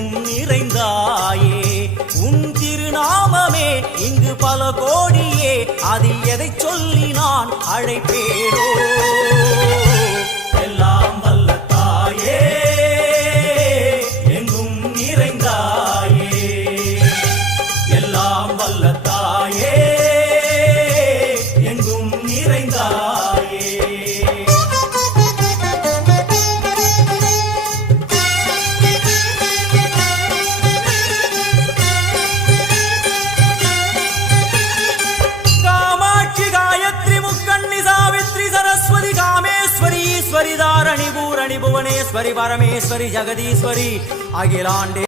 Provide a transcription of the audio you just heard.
எங்கும் நிறைந்தாயே உன் திருநாமமே இங்கு பல கோடியே அதில் எதை சொல்லி நான் அழைப்பேனோ எல்லாம் வல்ல தாயே எங்கும் நிறைந்தாயே எல்லாம் வல்ல தாயே எங்கும் நிறைந்தாயே ईश्वरी दारणी भूरणी भुवनेश्वरी परमेश्वरी जगदीश्वरी अखिलांडे